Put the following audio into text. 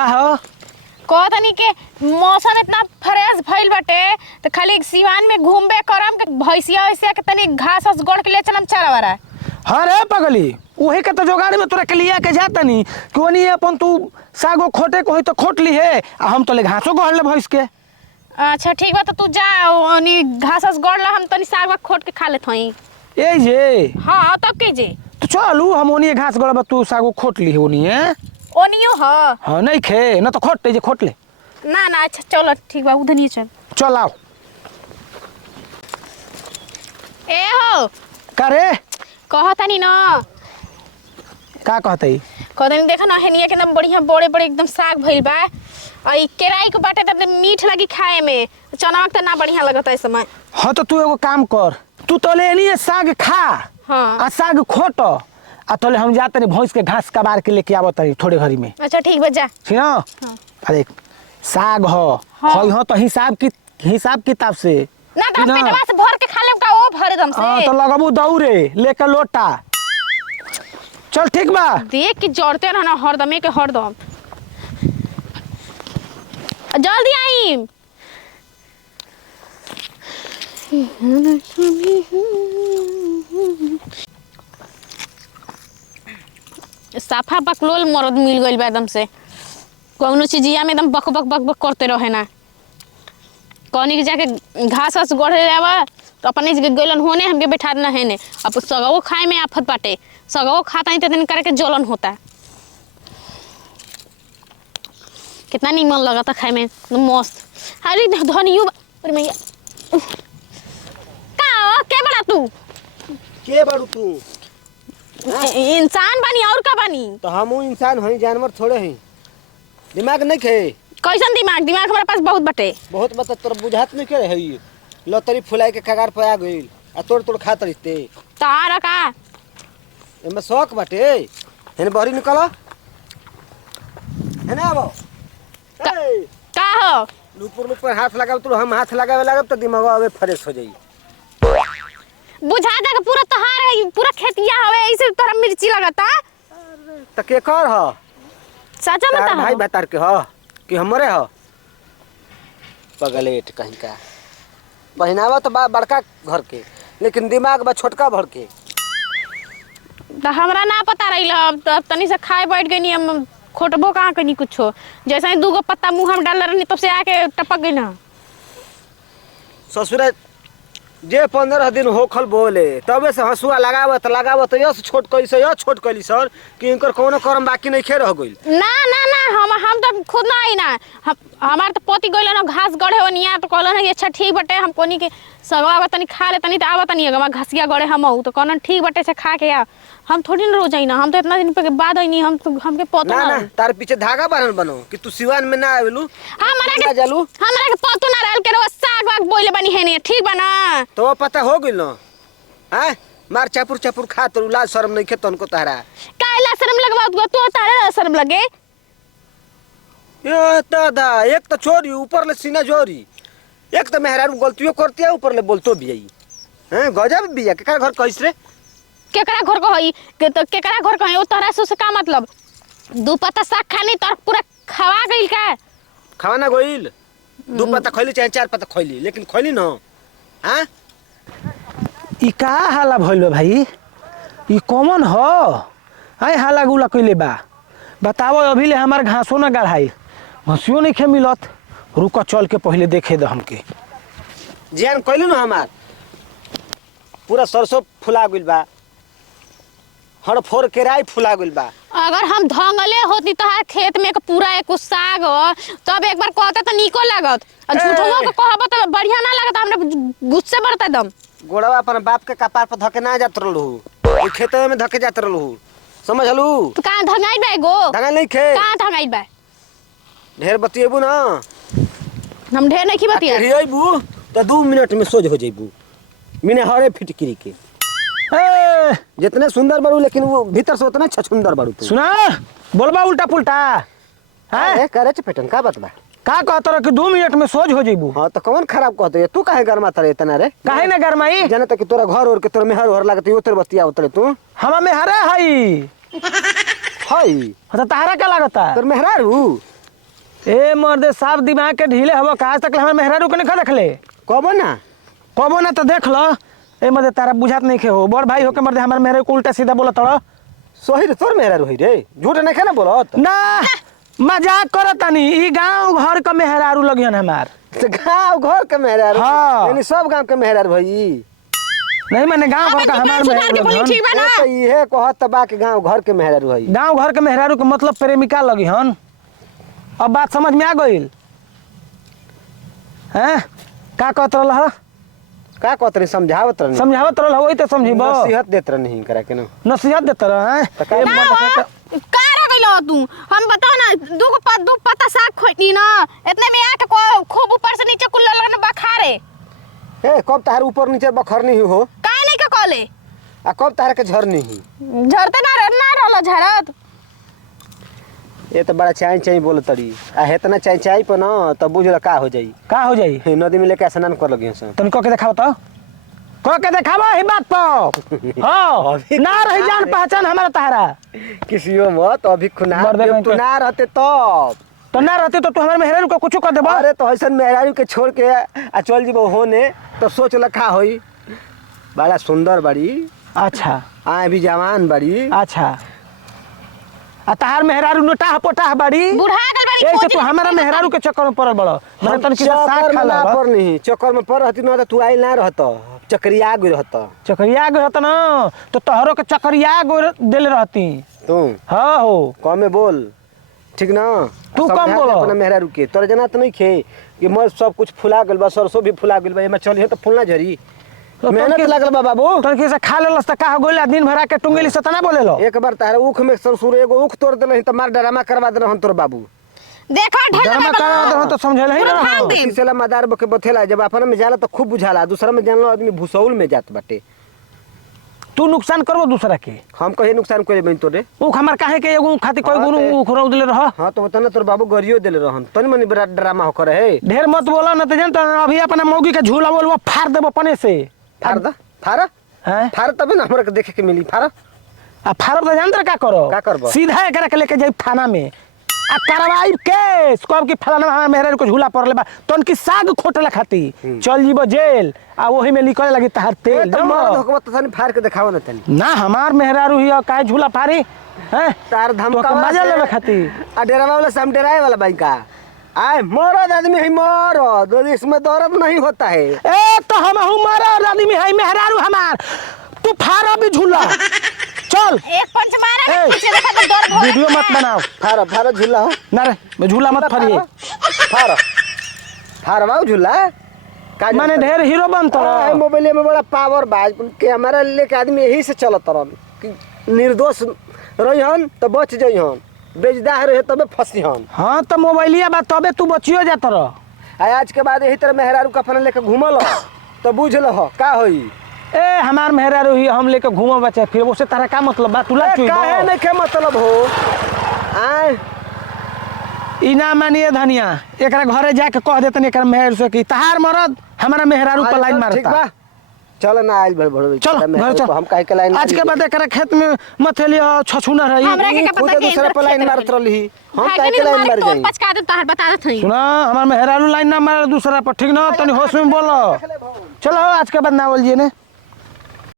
का हो कहतनी के मौसम इतना फ्रेश भइल बाटे तो खाली सिवान में घूमबे करम के भैंसिया वैसिया के तनी घास उस गोड़ के ले चलम चरवारा। हाँ रे पगली वही के तो जोगाड़ में तोरा के लिया के जाता नहीं कि वनी अपन तू सागो खोटे को होई तो खोट ली है आ हम तो ले घासो गोड़ ले भैंस के। अच्छा ठीक बा तो तू जा ओनी घास उस गोड़ ला हम तनी साग खोट के खा लेत हई। ए जे हां तब के जे तो चलू हम ओनी घास गोड़ तू सागो खोट ली है ओनी है ओनियो ह हाँ नहीं खे ना तो खोट जे खोट ले ना ना। अच्छा चलो ठीक बा उधर ही चल। चल आओ ए हो का रे कहतनी न का कहते कहतनी देखा ना हेनिया के एकदम बढ़िया बड़े बड़े एकदम साग भइल बा और ई केराई के बाटे त मीठ लगी खाए में चना के ना बढ़िया लगत है समय। हाँ तो तू एगो काम कर तू तो ले नहीं साग खा हाँ आ साग खोट आ तले हम जाते नहीं भैंस के घास कबार के लेके आवत रही थोड़े घड़ी में। अच्छा ठीक बा जा। ठीक ना हाँ। अरे साग हो हाँ। खोई हो तो हिसाब किताब से ना तो हम पेटवा से भर के खा लेम का ओ भर दम से। हाँ तो लगबू दौड़े लेकर लोटा चल ठीक बा देख के जड़ते रहना हरदम के हरदम जल्दी आई। साफा बकलोल मरद मिल गइल बा एकदम से कौनो चीजिया में एकदम बक बक बक बक करते रहे ना कौनी के जाके घास वास गढ़े आवा तो अपने जगह गइलन होने हमके बैठा देना है ने अब सगवो खाए में आफत बाटे सगवो खाता नहीं तो दिन करके जलन होता कितना नहीं मन लगा था खाए में मस्त। अरे धनियो अरे मैया का के बड़ा तू के बारू तू इंसान बनी और का बनी तो हमू इंसान हई जानवर थोड़े हई दिमाग नहीं खे कैसन दिमाग दिमाग हमारे पास बहुत बटे बहुत बता तोर बुझात नहीं करे हई लतरी फुलाई के कगार पे आ गइल आ तोड़ तोड़ खात रहिते तारा का एमे शौक बाटे हेने बहरी निकल हेने आबो का हो ऊपर हाथ लगाव तू हम हाथ लगावे लागब तो दिमाग अबे फ्रेश हो जाई बुझा दे के पूरा तहार है पूरा खेतिया हवे ऐसे तोरा मिर्ची लगता त के कर ह सचा तार बता भाई बतार के ह कि हमरे ह पगलेट कहीं का बहिनावा तो बा बड़का घर के लेकिन दिमाग बा छोटका भर के तो हमरा ना पता रही अब तनी से खाए बैठ गई हम खोटबो कहाँ कनी कुछो जैसे ही दूगो पत्ता मुंह में डाल रही तब से आके टपक गई ना ससुर जे 15 दिन होखल बोले तबे से हंसुआ लगावत यस छोट कैसे यस छोट कैली सर कि इनकर कोनो कर्म बाकी नहीं खे रह गइल ना ना ना हम तो खुद ना आई ना हमार तो पोती गइल ना घास गड़े होनिया तो कहलन है अच्छा ठीक बटे हम कोनी के सगवा तनी खा ले तनी तो आवत नहीं है घसिया गड़े हम तो कहलन ठीक बटे से खा के आ हम थोड़ी ना रोज आई ना हम तो इतना दिन के बाद आई नहीं हम तो हमके पतो ना ना ना तार पीछे धागा बांधल बनो कि तू सिवान में ना आवेलू हमरा के पतो ना रहल के रो साग वाग बोइले बनी है ने ठीक बा ना तो पता हो गइल न हैं मार चापुर खा तो लाज शर्म नहीं खे तनको तारा काहेला शर्म लगवा तो तारे शर्म लगे ये दादा एक तो चोरी ऊपर ले सीना जोरी एक तो मेहरारू गलतियों करती है ऊपर ले बोलतो भी आई हैं गजब बिया के घर कैस रे केकरा घर को हई तो केकरा घर को हई ओ तोरा से का मतलब दू पत्ता साग खानी तर पूरा खवा गइल का खाना गइल दू पत्ता खइली चाहे 4 पत्ता खइली लेकिन खइली न हां ई का हाला भइल बा भाई ई कॉमन हो हाय हाला गुला कइले बा बताओ अभी ले हमार घासो ना गढ़ाई घसियो नहीं खे मिलत रुक चल के पहले देखे द हमके जियान कइलु न हमार पूरा सरसों फुला गइल बा हड़ फोर केराई फुला गइल बा अगर हम धंगले होती तो खेत में के पूरा एक साग तब एक बार कहता तो निको लागत और झूठो के कहब तो बढ़िया ना लागत हमरा गुस्से बढ़ता एकदम गोड़वा अपन बाप के कपार पर धके ना जात रहलू ई खेतवे में धके जात रहलू समझलू तो कहां धंगाई बा गो धंगाई नहीं खे कहां धंगाई बा ढेर बतिएबू ना हम ढेर नहीं की बतिया अबू तो 2 मिनट में सोच हो जाइबू मिने हरे फिटकिरी के ए जितने सुंदर बारू लेकिन वो भीतर से उतना छछुंदर बारू तू सुना बोलबा उल्टा पुल्टा हैं करे छ पेटन का बात बा का कहत रह कि 2 मिनट में सोच हो जइबू हां तो कौन खराब कहते तू काहे गरमा तरे इतना रे काहे ना गरमाई जाने तक तोरा घर और के तोर मेहर और लागत उतर बतिया उतरे तू हमा में हरे हई हई त तारा का लागता तोर मेहरारू ए मर्दे साफ दिमाग के ढीले हवा का आज तक हमार मेहरारू के नहीं देखले कबो ना कबो ना तो देख लो ए मर्दे तारा बुझात नहीं खे हो बड़ भाई हो के मर्दे हमार मेहरारू को उल्टा सीधा बोला तोड़ सही रे तोर मेहरारू है रे झूठ नहीं खाना बोलत ना मजाक करतानी ई गांव घर के मेहरारू लगियन हमार तो गाँव घर के मेहरारू हाँ। यानी सब गाँव के मेहरारू भाई नहीं मैंने गांव घर का हमार मेहरारू लगियन ठीक बा ना तो इहे कहत बा के गाँव घर के मेहरारू है गांव घर के मेहरारू के मतलब प्रेमिका लगियन अब बात समझ में आ गइल हैं का कहत रहल का कहत रही समझावत रही समझावत रहल वही तो समझिबो नसीहत देत रही करा के ना नसीहत देत रह हैं तो का- ए ना मर्दे हो, के का रह गइलो तू हम बताओ ना दू पत्ता साग खोटनी ना इतने में आके खूब ऊपर से नीचे कुल लगन बखारे ए कब तार ऊपर नीचे बखरनी ही हो काहे नहीं के कॉले आ कब तार के झरनी ही झरते ना रहल झरत ये तो बड़ा चाय चाय बोल तड़ी आ हेतना चाय चाय पर ना तो बुझल का हो जाई का हो जाई नदी में लेके स्नान कर लगे से तन को के देखाओ तो को के देखाबो ही बात तो हां अभी ना रही जान पहचान हमारा तारा किसियो मत अभी खुना मर्दे जब कहीं तू के- ना रहते तब तो ना रहते तो तू हमारे मेहरारू को कुछ कर देबो अरे तो ऐसा मेहरारू के छोड़ के आ चल जीबो होने तो सोच लखा होई बड़ा सुंदर बड़ी अच्छा आ भी जवान बड़ी अच्छा आ तार मेहरारू नोटा पोटा बड़ी बुढ़ा गल बड़ी ए तो खोज तू हमारा मेहरारू के चक्कर में पड़ल बड़ो मैंने तन की साग चक्कर खा में ना ला पर नहीं चक्कर में पर रहती ना तो तू आइल ना रहत चक्रिया गई रहत चक्रिया गो रहत ना तो तोहरो के चक्रिया गो देले रहती तू हां हो कमे बोल ठीक ना तू कम समझा दे बोलो। अपना मेहरारू के तोर जना तो नहीं खे कि मैं सब कुछ फुला गल बा सरसों भी फुला गल बा एमे चलिए तो फुलना झरी तो मेहनत तनके- लागल बा बाबू तनके से खा लेलस त का हो गइल दिन भरा के टुंगली से तना बोलेलो एक बार तारा उख में ससुर एगो उख तोड़ देलही त मार डरामा करवा देलहन तोर बाबू देखो ढेला डरमा का तो समझल ही पूरा ना भाग दे। किसेला मदार बके बथेला जब अपन में जाला तो खूब बुझाला दूसरा में जानलो आदमी भूसौल में जात बाटे तू नुकसान करबो दूसरा के हम कहे नुकसान करे बन तोरे ऊ हमर काहे के एगो खाती कोई हाँ, गुरु ते- ऊ दिले रह हां तो तना तोर बाबू गरियो देले रहन तनी मनी बड़ा ड्रामा हो करे है ढेर मत बोला न त जान त अभी अपना मौगी के झूला बोलवा फाड़ देबो पने से फार दा फार हैं फार तबे ना हमरा के देखे के मिली फार आ फाड़ब त जान त का करो का करबो? सीधा एकरा के लेके जाई थाना में आ करवाई केस कब की फलाना हमारा मेहरा को झूला पड़ले बा तन की साग खोटला खाती चल जीबो जेल आ वही में निकले लगी तहार तेल तो मार जानलो? धोकबा त तनी फार के देखाव ना तनी ना हमार मेहरारू ही काहे झूला फाड़ी हैं तार तो धमका के मजा लेवे खाती आ डेरावा वाला सम डेराए वाला बाई का आए मरद आदमी है मरद इसमें दर्द नहीं होता है ए तो हम हमारा आदमी है मेहरारू हमार तू फाड़ा भी झूला चल एक पंच मारा ए, ना पीछे देखा तो दर्द हो वीडियो मत बनाओ फार फार झूला हो ना रे झूला मत फाड़िए फार फार बाऊ झूला का माने ढेर हीरो बनत हाँ, मोबाइल में बड़ा पावर बाज कैमरा लेके आदमी यही से चलत रहन कि निर्दोष रहिहन तो बच जइहन बेजदाह रहे तबे फंसिहन हाँ तो मोबाइलिया बा तबे तू बचियो जात रह आज के बाद यही तरह मेहरारू कफन लेके घूमल तो बुझ लह का होई ए हमार मेहरारू ही हम लेके घूमो बच्चा फिर उससे तारा का मतलब बा तू ला चुई काहे नहीं के मतलब हो आए ई ना मानिए धनिया एकरा घरे जाके कह देतन एकरा मेहर से कि तहार मरद हमारा मेहरारू पर लाइन ठीक मारता बा चल ना आइल भड़ चल घर चल हम काहे के लाइन आज के बाद एकरा खेत में मथेलिया छछुना रही हमरा के खुद पता के दूसरा पर लाइन मारत रहली हम है काहे कि के नहीं लाइन मार तुम्हारे जाई तो पचका दे तार बता दे थई सुना हमार मेहरारू लाइन ना मारे दूसरा पर ठीक ना तनी होश में बोलो चलो आज के बाद ना बोलिए ने